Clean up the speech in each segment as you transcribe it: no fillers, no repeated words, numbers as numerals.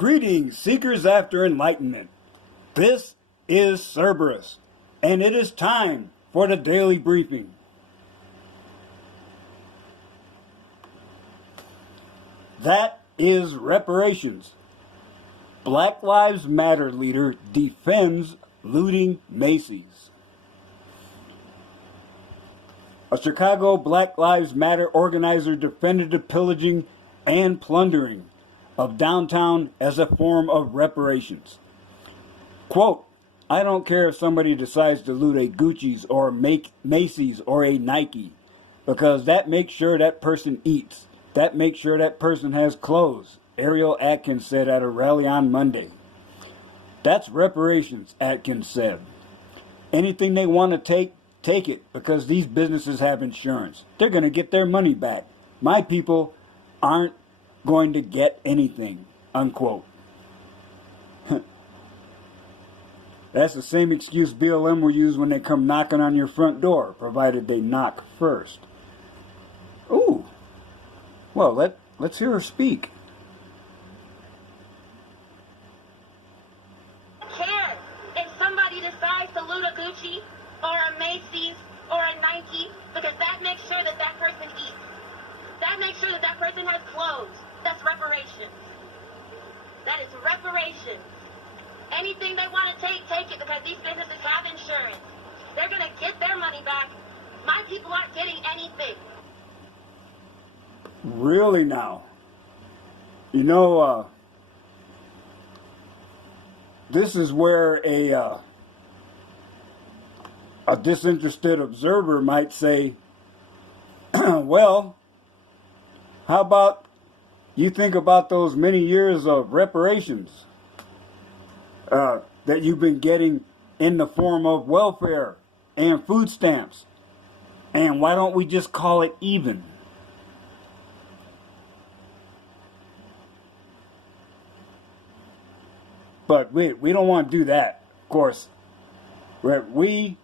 Greetings, seekers after enlightenment. This is Cerberus, and it is time for the daily briefing. That is reparations. Black Lives Matter leader defends looting Macy's. A Chicago Black Lives Matter organizer defended the pillaging and plundering of downtown as a form of reparations. Quote, I don't care if somebody decides to loot a Gucci's or Macy's or a Nike, because that makes sure that person eats. That makes sure that person has clothes, Ariel Atkins said at a rally on Monday. That's reparations, Atkins said. Anything they want to take it, because these businesses have insurance. They're going to get their money back. My people aren't going to get anything, unquote. That's the same excuse BLM will use when they come knocking on your front door, provided they knock first. Ooh. Well, let's hear her speak. I don't care if somebody decides to loot a Gucci or a Macy's or a Nike, because that makes sure that that person eats. That makes sure that that person has clothes. That's reparations. That is reparations. Anything they want to take it, because these businesses have insurance. They're going to get their money back. My people aren't getting anything. Really now? You know, this is where a disinterested observer might say, well, how about you think about those many years of reparations that you've been getting in the form of welfare and food stamps, and why don't we just call it even? But we don't want to do that, of course. We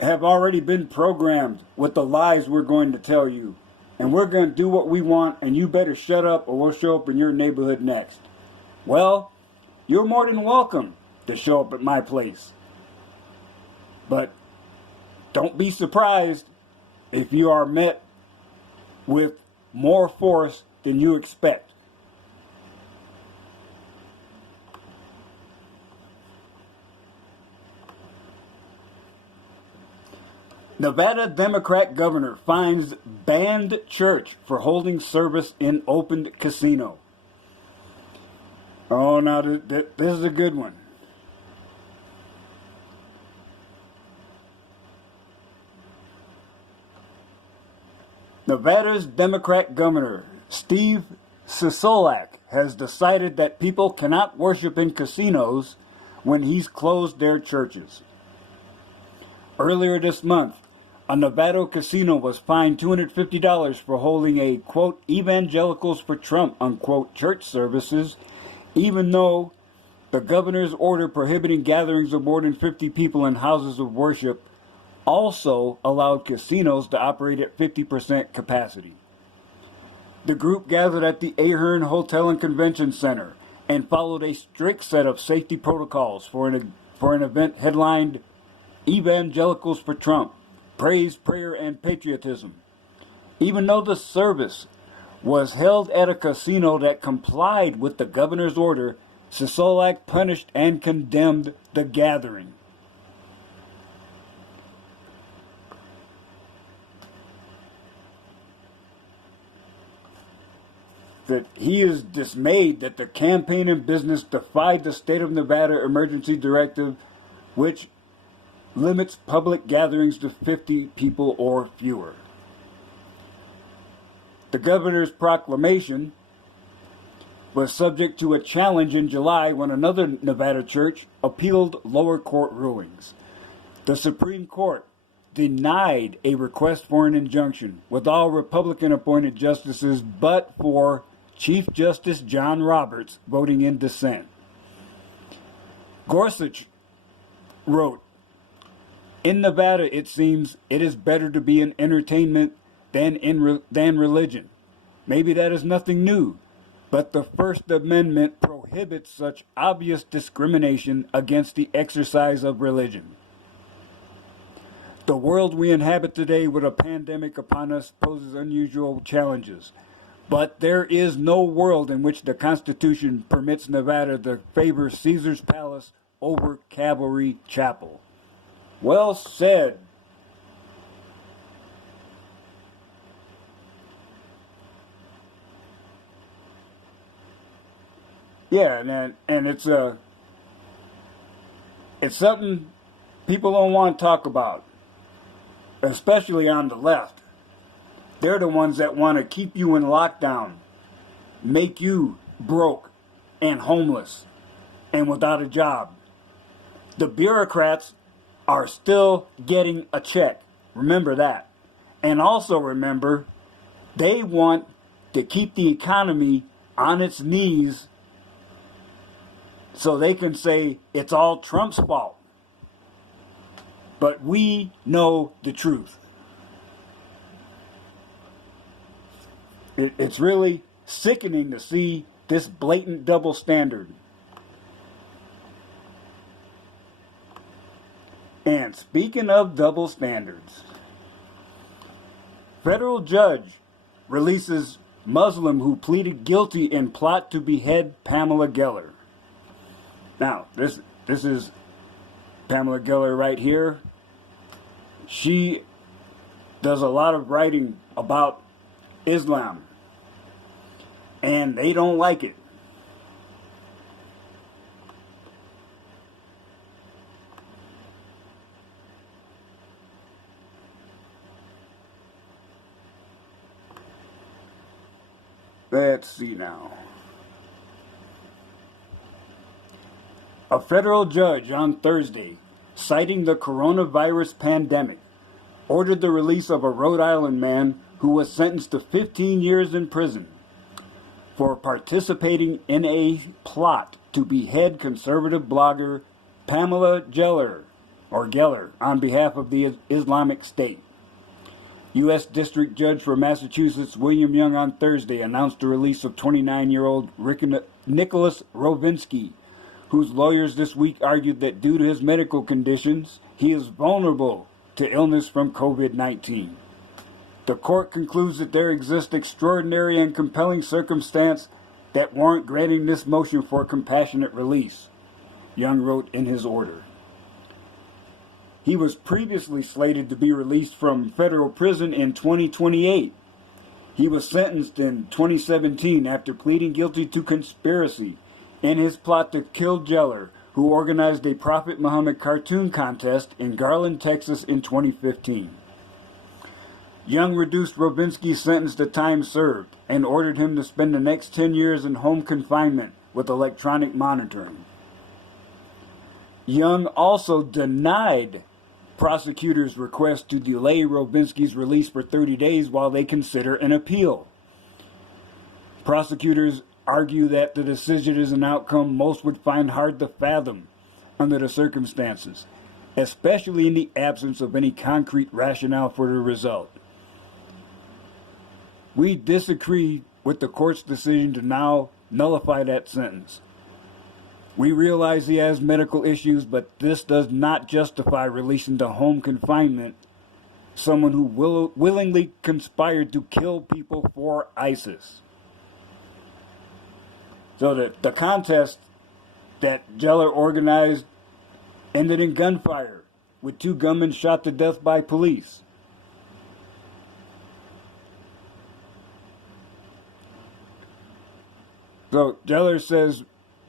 have already been programmed with the lies we're going to tell you. And we're going to do what we want, and you better shut up or we'll show up in your neighborhood next. Well, you're more than welcome to show up at my place. But don't be surprised if you are met with more force than you expect. Nevada Democrat governor fines banned church for holding service in opened casino. Oh, now this is a good one. Nevada's Democrat governor, Steve Sisolak, has decided that people cannot worship in casinos when he's closed their churches. Earlier this month, a Nevada casino was fined $250 for holding a, quote, Evangelicals for Trump, unquote, church services, even though the governor's order prohibiting gatherings of more than 50 people in houses of worship also allowed casinos to operate at 50% capacity. The group gathered at the Ahern Hotel and Convention Center and followed a strict set of safety protocols for an event headlined Evangelicals for Trump, Praise, Prayer, and Patriotism. Even though the service was held at a casino that complied with the governor's order, Sisolak punished and condemned the gathering. That he is dismayed that the campaign and business defied the state of Nevada emergency directive, which limits public gatherings to 50 people or fewer. The governor's proclamation was subject to a challenge in July when another Nevada church appealed lower court rulings. The Supreme Court denied a request for an injunction, with all Republican-appointed justices but for Chief Justice John Roberts voting in dissent. Gorsuch wrote, in Nevada, it seems it is better to be in entertainment than religion. Maybe that is nothing new. But the First Amendment prohibits such obvious discrimination against the exercise of religion. The world we inhabit today with a pandemic upon us poses unusual challenges. But there is no world in which the Constitution permits Nevada to favor Caesar's Palace over Calvary Chapel. Well said. Yeah, and it's something people don't want to talk about, especially on the left. They're the ones that want to keep you in lockdown, make you broke and homeless and without a job. The bureaucrats are still getting a check. Remember that. And also remember, they want to keep the economy on its knees so they can say it's all Trump's fault. But we know the truth. It's really sickening to see this blatant double standard. And speaking of double standards, federal judge releases Muslim who pleaded guilty in plot to behead Pamela Geller. Now, this is Pamela Geller right here. She does a lot of writing about Islam, and they don't like it. Let's see now. A federal judge on Thursday, citing the coronavirus pandemic, ordered the release of a Rhode Island man who was sentenced to 15 years in prison for participating in a plot to behead conservative blogger Pamela Geller on behalf of the Islamic State. U.S. District Judge for Massachusetts William Young on Thursday announced the release of 29-year-old Nicholas Rovinsky, whose lawyers this week argued that due to his medical conditions, he is vulnerable to illness from COVID-19. The court concludes that there exists extraordinary and compelling circumstance that warrant granting this motion for compassionate release, Young wrote in his order. He was previously slated to be released from federal prison in 2028. He was sentenced in 2017 after pleading guilty to conspiracy in his plot to kill Geller, who organized a Prophet Muhammad cartoon contest in Garland, Texas in 2015. Young reduced Rovinsky's sentence to time served and ordered him to spend the next 10 years in home confinement with electronic monitoring. Young also denied prosecutors' request to delay Rovinsky's release for 30 days while they consider an appeal. Prosecutors argue that the decision is an outcome most would find hard to fathom under the circumstances, especially in the absence of any concrete rationale for the result. We disagree with the court's decision to now nullify that sentence. We realize he has medical issues, but this does not justify releasing to home confinement someone who willingly conspired to kill people for ISIS. So the contest that Geller organized ended in gunfire, with 2 gunmen shot to death by police. So Geller says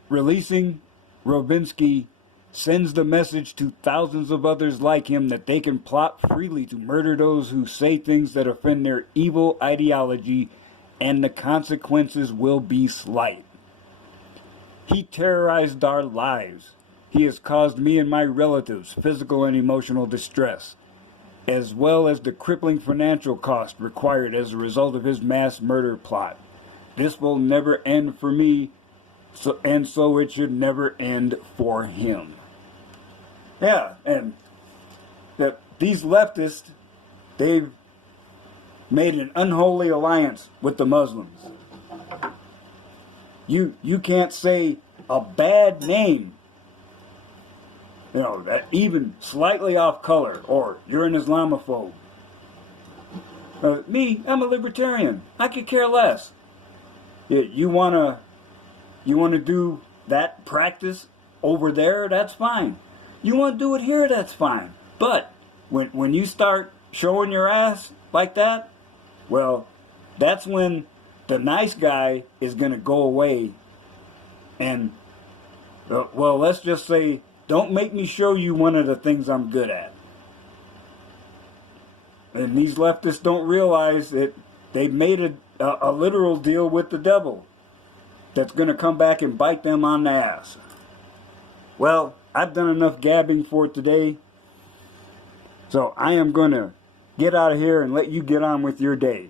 releasing Rovinsky sends the message to thousands of others like him that they can plot freely to murder those who say things that offend their evil ideology, and the consequences will be slight. He terrorized our lives. He has caused me and my relatives physical and emotional distress, as well as the crippling financial cost required as a result of his mass murder plot. This will never end for me, so it should never end for him. Yeah, and that these leftists, they've made an unholy alliance with the Muslims. You can't say a bad name, you know, that even slightly off color, or you're an Islamophobe. Me, I'm a libertarian. I could care less. You wanna do that practice over there? That's fine. You want to do it here? That's fine. But when you start showing your ass like that, well, that's when the nice guy is gonna go away. And well, let's just say, don't make me show you one of the things I'm good at. And these leftists don't realize that they've made a literal deal with the devil that's going to come back and bite them on the ass. Well, I've done enough gabbing for today, so I am going to get out of here and let you get on with your day.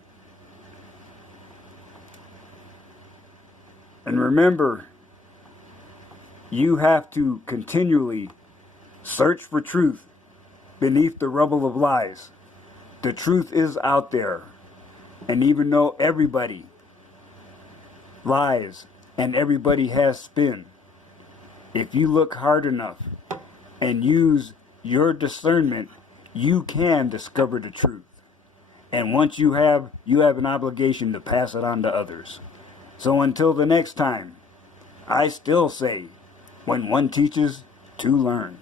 And remember, you have to continually search for truth beneath the rubble of lies. The truth is out there. And even though everybody lies and everybody has spin, if you look hard enough and use your discernment, you can discover the truth. And once you have an obligation to pass it on to others. So until the next time, I still say, when one teaches, two learn.